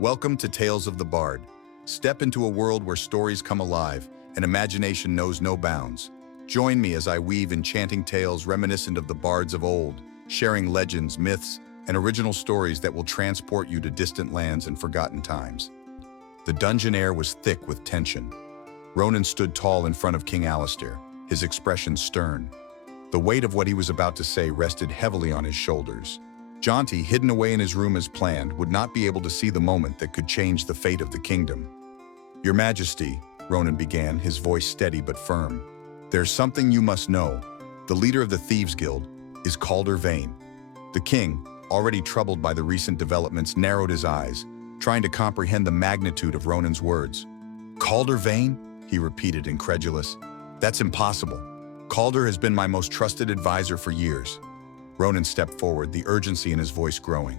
Welcome to Tales of the Bard. Step into a world where stories come alive and imagination knows no bounds. Join me as I weave enchanting tales reminiscent of the bards of old, sharing legends, myths, and original stories that will transport you to distant lands and forgotten times. The dungeon air was thick with tension. Ronan stood tall in front of King Alistair, his expression stern. The weight of what he was about to say rested heavily on his shoulders. Jaunty, hidden away in his room as planned, would not be able to see the moment that could change the fate of the kingdom. "Your Majesty," Ronan began, his voice steady but firm. "There's something you must know. The leader of the Thieves' Guild is Calder Vane." The king, already troubled by the recent developments, narrowed his eyes, trying to comprehend the magnitude of Ronan's words. "Calder Vane?" he repeated, incredulous. "That's impossible. Calder has been my most trusted advisor for years." Ronan stepped forward, the urgency in his voice growing.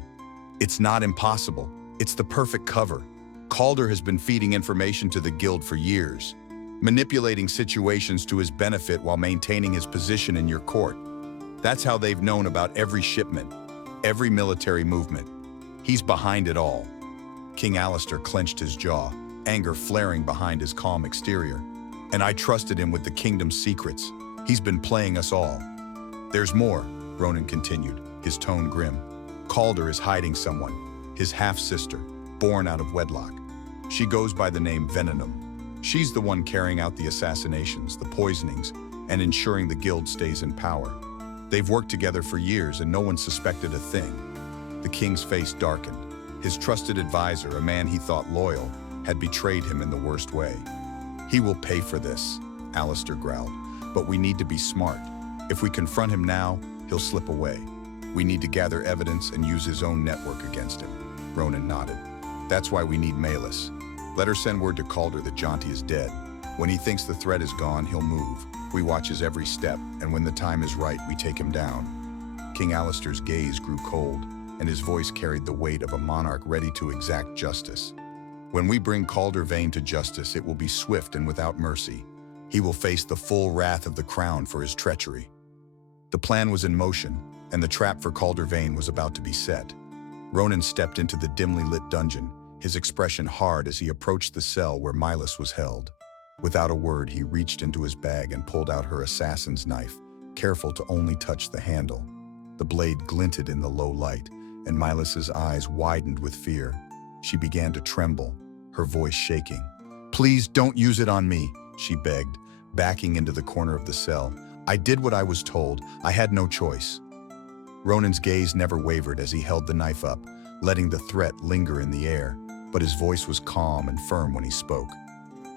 "It's not impossible. It's the perfect cover. Calder has been feeding information to the guild for years, manipulating situations to his benefit while maintaining his position in your court. That's how they've known about every shipment, every military movement. He's behind it all." King Alistair clenched his jaw, anger flaring behind his calm exterior. "And I trusted him with the kingdom's secrets. He's been playing us all." "There's more," Ronan continued, his tone grim. "Calder is hiding someone, his half-sister, born out of wedlock. She goes by the name Venenum. She's the one carrying out the assassinations, the poisonings, and ensuring the guild stays in power. They've worked together for years and no one suspected a thing." The king's face darkened. His trusted advisor, a man he thought loyal, had betrayed him in the worst way. "He will pay for this," Alistair growled. "But we need to be smart. If we confront him now, he'll slip away. We need to gather evidence and use his own network against him." Ronan nodded. "That's why we need Malus. Let her send word to Calder that Jaunty is dead. When he thinks the threat is gone, he'll move. We watch his every step, and when the time is right, we take him down." King Alistair's gaze grew cold, and his voice carried the weight of a monarch ready to exact justice. "When we bring Calder Vane to justice, it will be swift and without mercy. He will face the full wrath of the crown for his treachery." The plan was in motion, and the trap for Calder Vane was about to be set. Ronan stepped into the dimly lit dungeon, his expression hard as he approached the cell where Malus was held. Without a word, he reached into his bag and pulled out her assassin's knife, careful to only touch the handle. The blade glinted in the low light, and Malus's eyes widened with fear. She began to tremble, her voice shaking. "Please don't use it on me," she begged, backing into the corner of the cell. "I did what I was told. I had no choice." Ronan's gaze never wavered as he held the knife up, letting the threat linger in the air, but his voice was calm and firm when he spoke.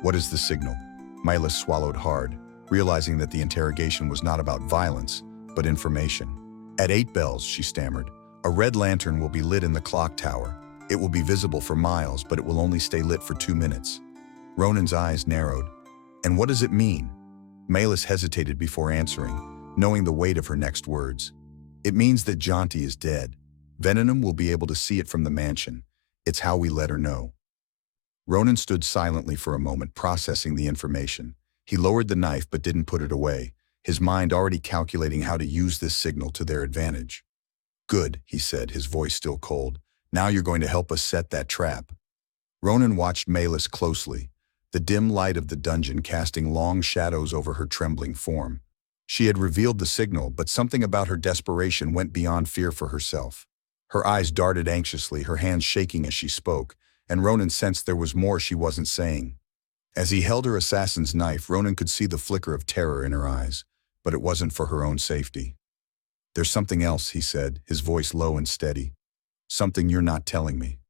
"What is the signal?" Malus swallowed hard, realizing that the interrogation was not about violence, but information. "At 8 bells," she stammered. "A red lantern will be lit in the clock tower. It will be visible for miles, but it will only stay lit for 2 minutes. Ronan's eyes narrowed. "And what does it mean?" Malus hesitated before answering, knowing the weight of her next words. "It means that Jaunty is dead. Venenum will be able to see it from the mansion. It's how we let her know." Ronan stood silently for a moment, processing the information. He lowered the knife but didn't put it away, his mind already calculating how to use this signal to their advantage. "Good," he said, his voice still cold. "Now you're going to help us set that trap." Ronan watched Malus closely, the dim light of the dungeon casting long shadows over her trembling form. She had revealed the signal, but something about her desperation went beyond fear for herself. Her eyes darted anxiously, her hands shaking as she spoke, and Ronan sensed there was more she wasn't saying. As he held her assassin's knife, Ronan could see the flicker of terror in her eyes, but it wasn't for her own safety. "There's something else," he said, his voice low and steady. "Something you're not telling me."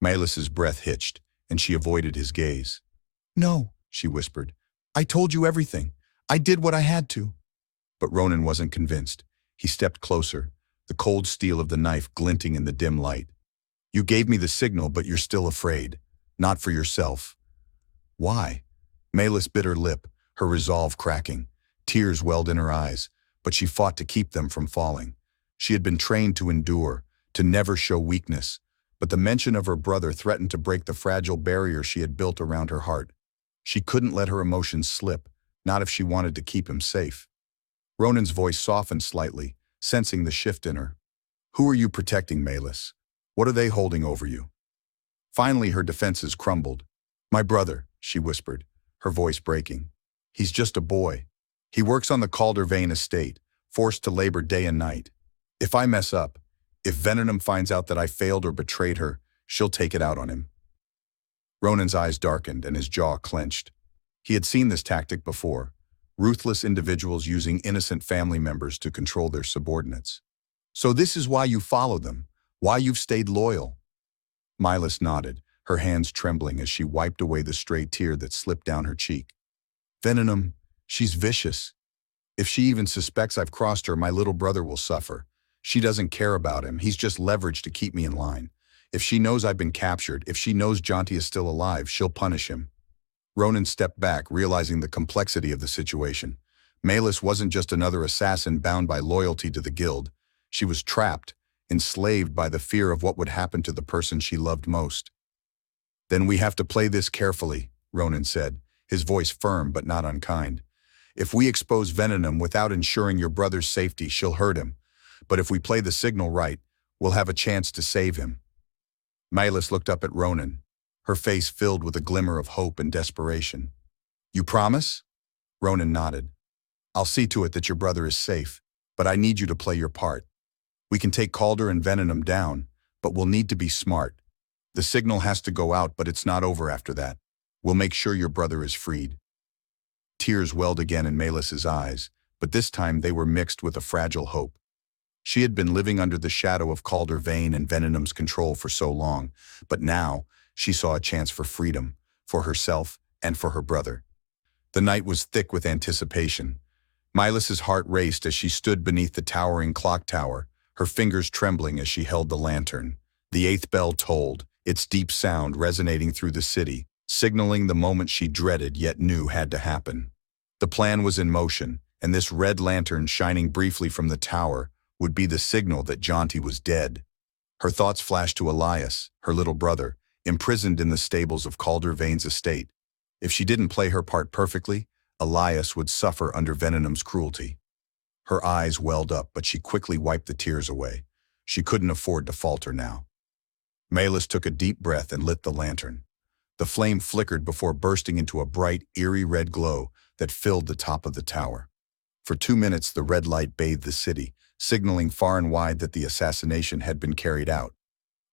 Malus's breath hitched, and she avoided his gaze. "No," she whispered. "I told you everything. I did what I had to." But Ronan wasn't convinced. He stepped closer, the cold steel of the knife glinting in the dim light. "You gave me the signal, but you're still afraid. Not for yourself." "Why?" Malus bit her lip, her resolve cracking. Tears welled in her eyes, but she fought to keep them from falling. She had been trained to endure, to never show weakness, but the mention of her brother threatened to break the fragile barrier she had built around her heart. She couldn't let her emotions slip, not if she wanted to keep him safe. Ronan's voice softened slightly, sensing the shift in her. "Who are you protecting, Malus? What are they holding over you?" Finally, her defenses crumbled. "My brother," she whispered, her voice breaking. "He's just a boy. He works on the Calder Vane estate, forced to labor day and night. If I mess up, if Venenum finds out that I failed or betrayed her, she'll take it out on him." Ronan's eyes darkened and his jaw clenched. He had seen this tactic before, ruthless individuals using innocent family members to control their subordinates. "So this is why you follow them, why you've stayed loyal?" Milas nodded, her hands trembling as she wiped away the stray tear that slipped down her cheek. "Venenum, she's vicious. If she even suspects I've crossed her, my little brother will suffer. She doesn't care about him, he's just leverage to keep me in line. If she knows I've been captured, if she knows Jonty is still alive, she'll punish him." Ronan stepped back, realizing the complexity of the situation. Malis wasn't just another assassin bound by loyalty to the guild. She was trapped, enslaved by the fear of what would happen to the person she loved most. "Then we have to play this carefully," Ronan said, his voice firm but not unkind. "If we expose Venenum without ensuring your brother's safety, she'll hurt him. But if we play the signal right, we'll have a chance to save him." Milas looked up at Ronan, her face filled with a glimmer of hope and desperation. "You promise?" Ronan nodded. "I'll see to it that your brother is safe, but I need you to play your part. We can take Calder and Venenum down, but we'll need to be smart. The signal has to go out, but it's not over after that. We'll make sure your brother is freed." Tears welled again in Malis's eyes, but this time they were mixed with a fragile hope. She had been living under the shadow of Calder Vane and Venenum's control for so long, but now she saw a chance for freedom, for herself and for her brother. The night was thick with anticipation. Milas's heart raced as she stood beneath the towering clock tower, her fingers trembling as she held the lantern. The 8th bell tolled, its deep sound resonating through the city, signaling the moment she dreaded yet knew had to happen. The plan was in motion, and this red lantern shining briefly from the tower would be the signal that Jonty was dead. Her thoughts flashed to Elias, her little brother, imprisoned in the stables of Calder Vane's estate. If she didn't play her part perfectly, Elias would suffer under Venenum's cruelty. Her eyes welled up, but she quickly wiped the tears away. She couldn't afford to falter now. Malis took a deep breath and lit the lantern. The flame flickered before bursting into a bright, eerie red glow that filled the top of the tower. For 2 minutes, the red light bathed the city, signaling far and wide that the assassination had been carried out.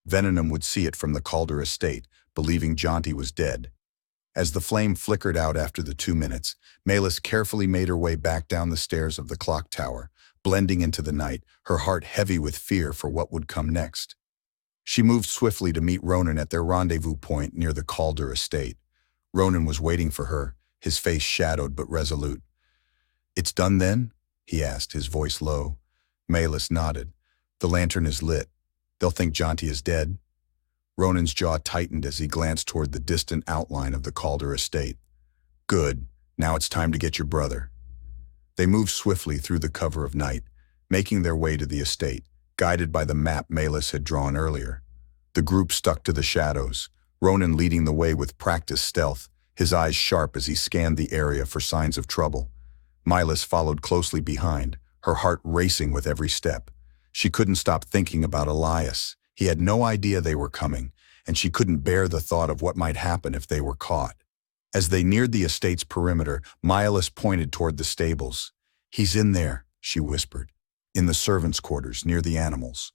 Venenum would see it from the Calder estate, believing Jonty was dead. As the flame flickered out after the 2 minutes, Malis carefully made her way back down the stairs of the clock tower, blending into the night, her heart heavy with fear for what would come next. She moved swiftly to meet Ronan at their rendezvous point near the Calder estate. Ronan was waiting for her, his face shadowed but resolute. "It's done then?" he asked, his voice low. Malis nodded. "The lantern is lit. They'll think Jonty is dead." Ronan's jaw tightened as he glanced toward the distant outline of the Calder estate. "Good. Now it's time to get your brother." They moved swiftly through the cover of night, making their way to the estate, guided by the map Malis had drawn earlier. The group stuck to the shadows, Ronan leading the way with practiced stealth, his eyes sharp as he scanned the area for signs of trouble. Milas followed closely behind, her heart racing with every step. She couldn't stop thinking about Elias. He had no idea they were coming, and she couldn't bear the thought of what might happen if they were caught. As they neared the estate's perimeter, Milas pointed toward the stables. "He's in there," she whispered. "In the servants' quarters, near the animals."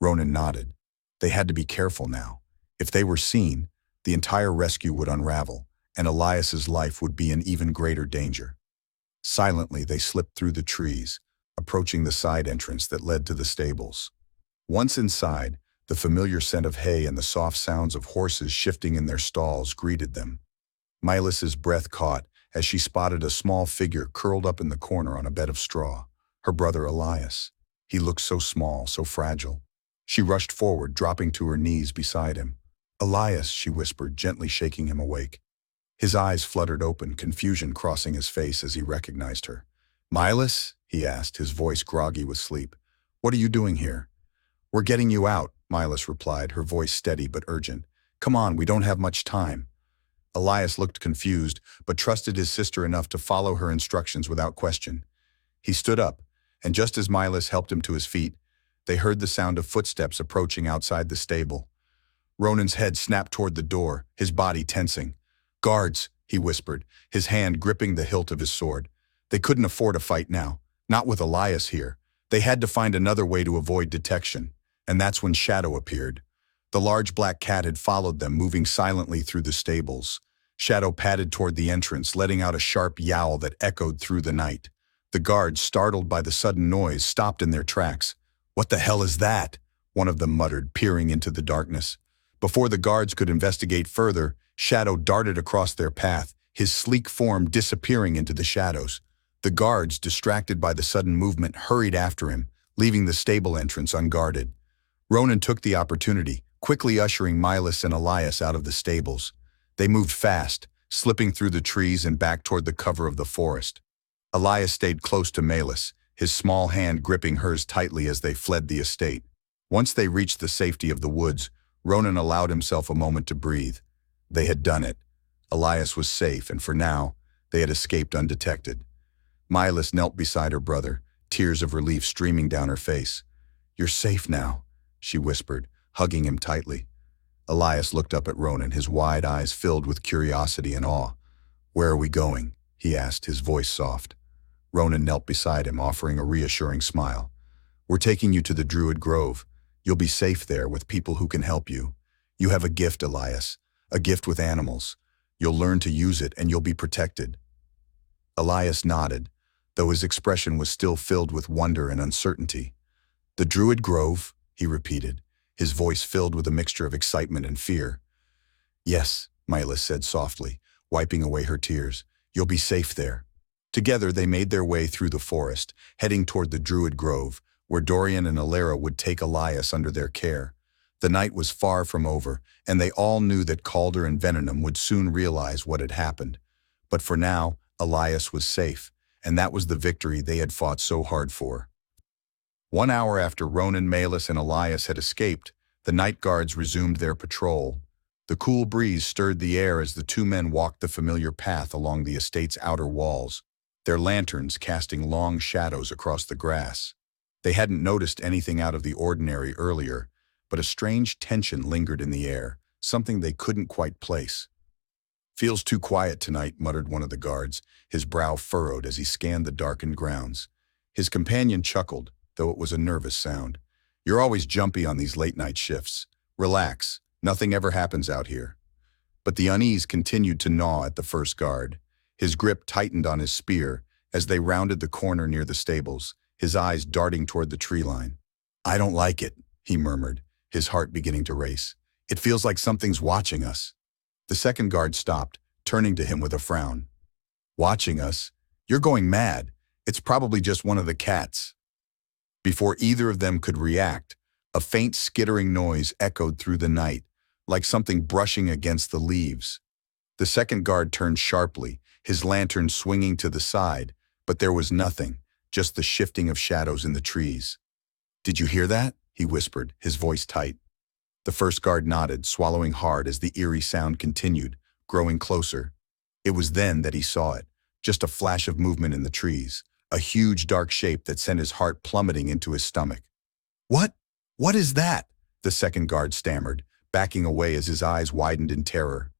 Ronan nodded. They had to be careful now. If they were seen, the entire rescue would unravel, and Elias's life would be in even greater danger. Silently, they slipped through the trees, approaching the side entrance that led to the stables. Once inside, the familiar scent of hay and the soft sounds of horses shifting in their stalls greeted them. Milas's breath caught as she spotted a small figure curled up in the corner on a bed of straw. Her brother Elias. He looked so small, so fragile. She rushed forward, dropping to her knees beside him. "Elias," she whispered, gently shaking him awake. His eyes fluttered open, confusion crossing his face as he recognized her. "Milas?" he asked, his voice groggy with sleep. "What are you doing here?" "We're getting you out," Milas replied, her voice steady but urgent. "Come on, we don't have much time." Elias looked confused, but trusted his sister enough to follow her instructions without question. He stood up, and just as Milas helped him to his feet, they heard the sound of footsteps approaching outside the stable. Ronan's head snapped toward the door, his body tensing. "Guards," he whispered, his hand gripping the hilt of his sword. They couldn't afford a fight now, not with Elias here. They had to find another way to avoid detection, and that's when Shadow appeared. The large black cat had followed them, moving silently through the stables. Shadow padded toward the entrance, letting out a sharp yowl that echoed through the night. The guards, startled by the sudden noise, stopped in their tracks. "What the hell is that?" one of them muttered, peering into the darkness. Before the guards could investigate further, Shadow darted across their path, his sleek form disappearing into the shadows. The guards, distracted by the sudden movement, hurried after him, leaving the stable entrance unguarded. Ronan took the opportunity, quickly ushering Milas and Elias out of the stables. They moved fast, slipping through the trees and back toward the cover of the forest. Elias stayed close to Milas, his small hand gripping hers tightly as they fled the estate. Once they reached the safety of the woods, Ronan allowed himself a moment to breathe. They had done it. Elias was safe, and for now, they had escaped undetected. Milas knelt beside her brother, tears of relief streaming down her face. "You're safe now," she whispered, hugging him tightly. Elias looked up at Ronan, his wide eyes filled with curiosity and awe. "Where are we going?" he asked, his voice soft. Ronan knelt beside him, offering a reassuring smile. "We're taking you to the Druid Grove. You'll be safe there with people who can help you. You have a gift, Elias, a gift with animals. You'll learn to use it and you'll be protected." Elias nodded, though his expression was still filled with wonder and uncertainty. "The Druid Grove," he repeated, his voice filled with a mixture of excitement and fear. "Yes," Milas said softly, wiping away her tears. "You'll be safe there." Together they made their way through the forest, heading toward the Druid Grove, where Dorian and Alera would take Elias under their care. The night was far from over, and they all knew that Calder and Venenum would soon realize what had happened. But for now, Elias was safe, and that was the victory they had fought so hard for. 1 hour after Ronan, Milas, and Elias had escaped, the night guards resumed their patrol. The cool breeze stirred the air as the two men walked the familiar path along the estate's outer walls, their lanterns casting long shadows across the grass. They hadn't noticed anything out of the ordinary earlier, but a strange tension lingered in the air, something they couldn't quite place. "Feels too quiet tonight," muttered one of the guards, his brow furrowed as he scanned the darkened grounds. His companion chuckled, though it was a nervous sound. "You're always jumpy on these late-night shifts. Relax, nothing ever happens out here." But the unease continued to gnaw at the first guard. His grip tightened on his spear as they rounded the corner near the stables, his eyes darting toward the tree line. "I don't like it," he murmured, his heart beginning to race. "It feels like something's watching us." The second guard stopped, turning to him with a frown. "Watching us? You're going mad. It's probably just one of the cats." Before either of them could react, a faint skittering noise echoed through the night, like something brushing against the leaves. The second guard turned sharply, his lantern swinging to the side, but there was nothing, just the shifting of shadows in the trees. "Did you hear that?" he whispered, his voice tight. The first guard nodded, swallowing hard as the eerie sound continued, growing closer. It was then that he saw it, just a flash of movement in the trees, a huge dark shape that sent his heart plummeting into his stomach. "What? What is that?" the second guard stammered, backing away as his eyes widened in terror.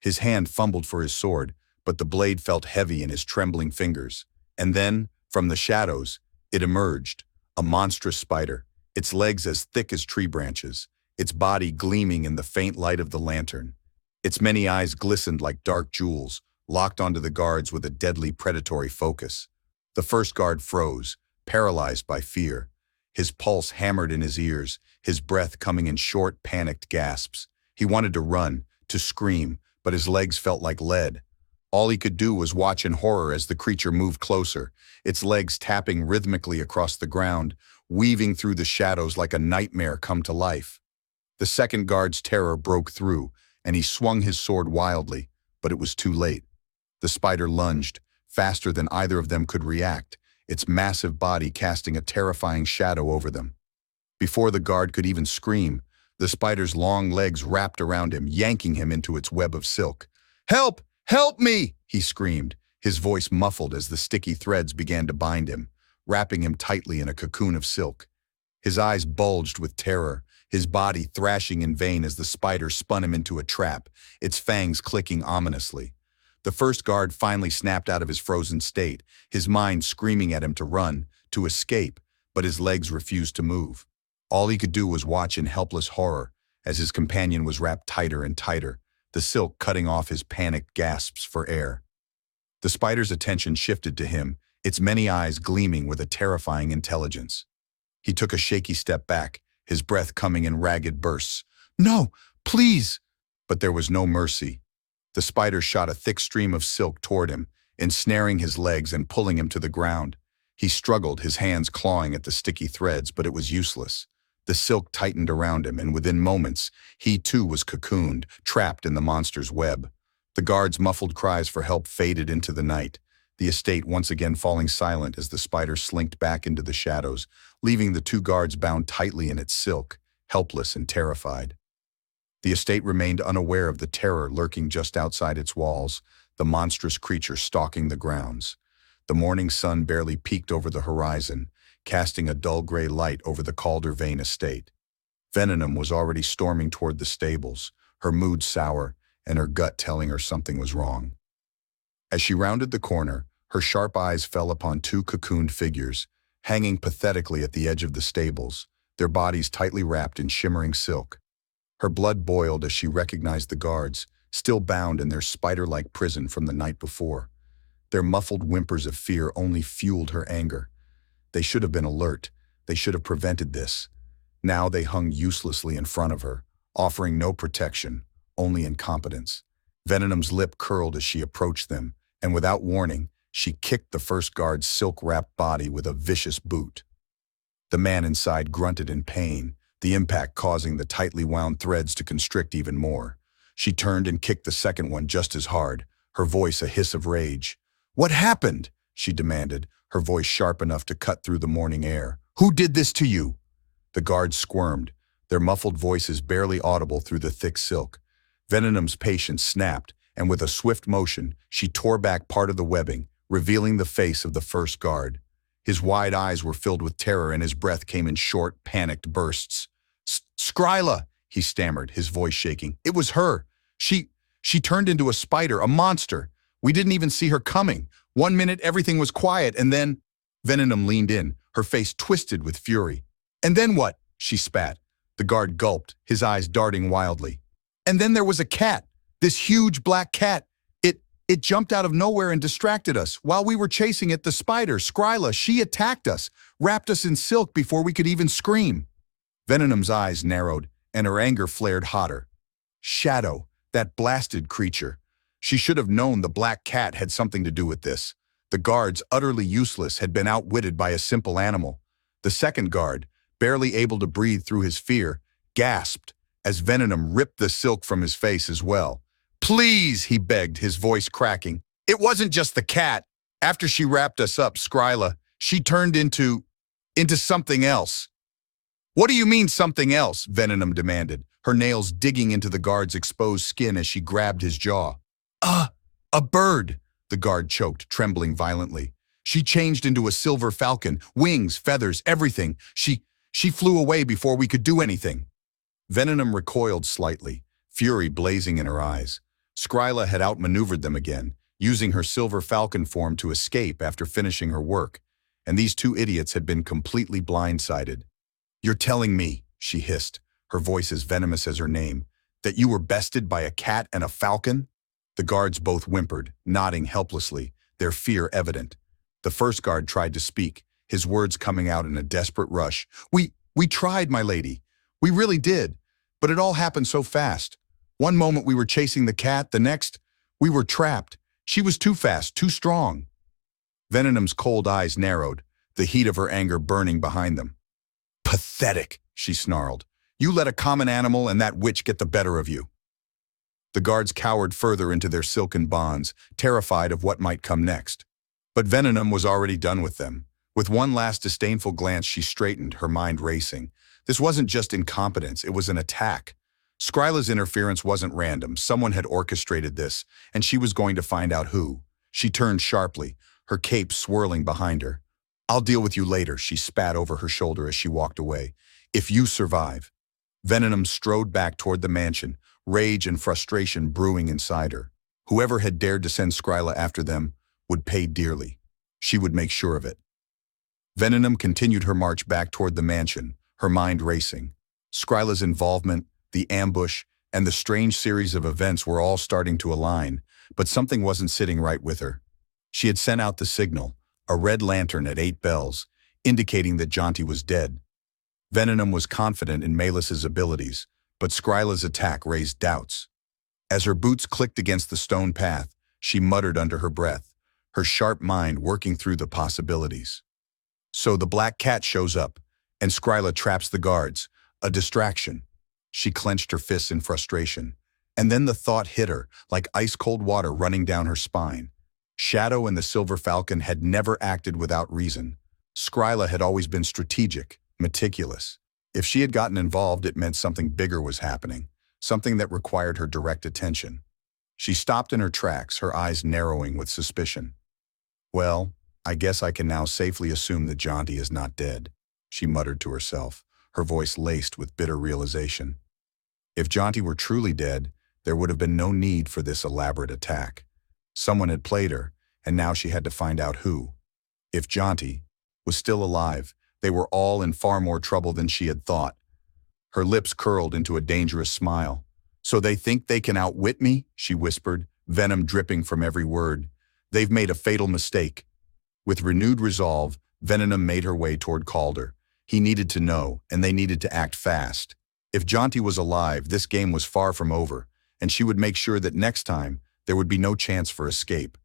His hand fumbled for his sword, but the blade felt heavy in his trembling fingers. And then, from the shadows, it emerged, a monstrous spider, its legs as thick as tree branches, its body gleaming in the faint light of the lantern. Its many eyes glistened like dark jewels, locked onto the guards with a deadly predatory focus. The first guard froze, paralyzed by fear. His pulse hammered in his ears, his breath coming in short, panicked gasps. He wanted to run, to scream, but his legs felt like lead. All he could do was watch in horror as the creature moved closer, its legs tapping rhythmically across the ground, weaving through the shadows like a nightmare come to life. The second guard's terror broke through, and he swung his sword wildly, but it was too late. The spider lunged, faster than either of them could react, its massive body casting a terrifying shadow over them. Before the guard could even scream, the spider's long legs wrapped around him, yanking him into its web of silk. "Help! Help me!" he screamed, his voice muffled as the sticky threads began to bind him, wrapping him tightly in a cocoon of silk. His eyes bulged with terror, his body thrashing in vain as the spider spun him into a trap, its fangs clicking ominously. The first guard finally snapped out of his frozen state, his mind screaming at him to run, to escape, but his legs refused to move. All he could do was watch in helpless horror as his companion was wrapped tighter and tighter, the silk cutting off his panicked gasps for air. The spider's attention shifted to him, its many eyes gleaming with a terrifying intelligence. He took a shaky step back, his breath coming in ragged bursts. "No, please!" But there was no mercy. The spider shot a thick stream of silk toward him, ensnaring his legs and pulling him to the ground. He struggled, his hands clawing at the sticky threads, but it was useless. The silk tightened around him, and within moments, he too was cocooned, trapped in the monster's web. The guards' muffled cries for help faded into the night, the estate once again falling silent as the spider slinked back into the shadows, leaving the two guards bound tightly in its silk, helpless and terrified. The estate remained unaware of the terror lurking just outside its walls, the monstrous creature stalking the grounds. The morning sun barely peeked over the horizon, casting a dull gray light over the Calder Vane estate. Venenum was already storming toward the stables, her mood sour and her gut telling her something was wrong. As she rounded the corner, her sharp eyes fell upon two cocooned figures, hanging pathetically at the edge of the stables, their bodies tightly wrapped in shimmering silk. Her blood boiled as she recognized the guards, still bound in their spider-like prison from the night before. Their muffled whimpers of fear only fueled her anger. They should have been alert. They should have prevented this. Now they hung uselessly in front of her, offering no protection, only incompetence. Venenum's lip curled as she approached them, and without warning, she kicked the first guard's silk-wrapped body with a vicious boot. The man inside grunted in pain, the impact causing the tightly wound threads to constrict even more. She turned and kicked the second one just as hard, her voice a hiss of rage. "What happened?" she demanded, her voice sharp enough to cut through the morning air. "Who did this to you?" The guards squirmed, their muffled voices barely audible through the thick silk. Venenum's patience snapped, and with a swift motion, she tore back part of the webbing, revealing the face of the first guard. His wide eyes were filled with terror, and his breath came in short, panicked bursts. "Skryla," he stammered, his voice shaking. "It was her. She turned into a spider, a monster. We didn't even see her coming. One minute everything was quiet, and then—" Venenum leaned in, her face twisted with fury. "And then what?" she spat. The guard gulped, his eyes darting wildly. "And then there was a cat, this huge black cat. It jumped out of nowhere and distracted us. While we were chasing it, the spider, Skryla, she attacked us, wrapped us in silk before we could even scream." Venenum's eyes narrowed, and her anger flared hotter. Shadow, that blasted creature. She should have known the black cat had something to do with this. The guards, utterly useless, had been outwitted by a simple animal. The second guard, barely able to breathe through his fear, gasped as Venenum ripped the silk from his face as well. "Please," he begged, his voice cracking. "It wasn't just the cat. After she wrapped us up, Skryla, she turned into something else." "What do you mean, something else?" Venenum demanded, her nails digging into the guard's exposed skin as she grabbed his jaw. A bird," the guard choked, trembling violently. "She changed into a silver falcon, wings, feathers, everything. She flew away before we could do anything." Venenum recoiled slightly, fury blazing in her eyes. Skryla had outmaneuvered them again, using her silver falcon form to escape after finishing her work, and these two idiots had been completely blindsided. "You're telling me," she hissed, her voice as venomous as her name, "that you were bested by a cat and a falcon?" The guards both whimpered, nodding helplessly, their fear evident. The first guard tried to speak, his words coming out in a desperate rush. We tried, my lady. We really did. But it all happened so fast. One moment we were chasing the cat, the next, we were trapped. She was too fast, too strong." Venenum's cold eyes narrowed, the heat of her anger burning behind them. "Pathetic," she snarled. "You let a common animal and that witch get the better of you." The guards cowered further into their silken bonds, terrified of what might come next. But Venenum was already done with them. With one last disdainful glance, she straightened, her mind racing. This wasn't just incompetence, it was an attack. Skryla's interference wasn't random. Someone had orchestrated this, and she was going to find out who. She turned sharply, her cape swirling behind her. "I'll deal with you later," she spat over her shoulder as she walked away. "If you survive." Venenum strode back toward the mansion, rage and frustration brewing inside her. Whoever had dared to send Skryla after them would pay dearly. She would make sure of it. Venenum continued her march back toward the mansion, her mind racing. Skryla's involvement, the ambush, and the strange series of events were all starting to align, but something wasn't sitting right with her. She had sent out the signal, a red lantern at 8 bells, indicating that Jonty was dead. Venenum was confident in Melis's abilities, but Skryla's attack raised doubts. As her boots clicked against the stone path, she muttered under her breath, her sharp mind working through the possibilities. So the black cat shows up, and Skryla traps the guards, a distraction. She clenched her fists in frustration, and then the thought hit her, like ice-cold water running down her spine. Shadow and the Silver Falcon had never acted without reason. Skryla had always been strategic, meticulous. If she had gotten involved, it meant something bigger was happening, something that required her direct attention. She stopped in her tracks, her eyes narrowing with suspicion. Well, I guess I can now safely assume that Jonty is not dead, she muttered to herself, her voice laced with bitter realization. If Jonty were truly dead, there would have been no need for this elaborate attack. Someone had played her, and now she had to find out who. If Jonty was still alive, they were all in far more trouble than she had thought. Her lips curled into a dangerous smile. "So they think they can outwit me?" she whispered, venom dripping from every word. "They've made a fatal mistake." With renewed resolve, Venenum made her way toward Calder. He needed to know, and they needed to act fast. If Jonty was alive, this game was far from over, and she would make sure that next time there would be no chance for escape.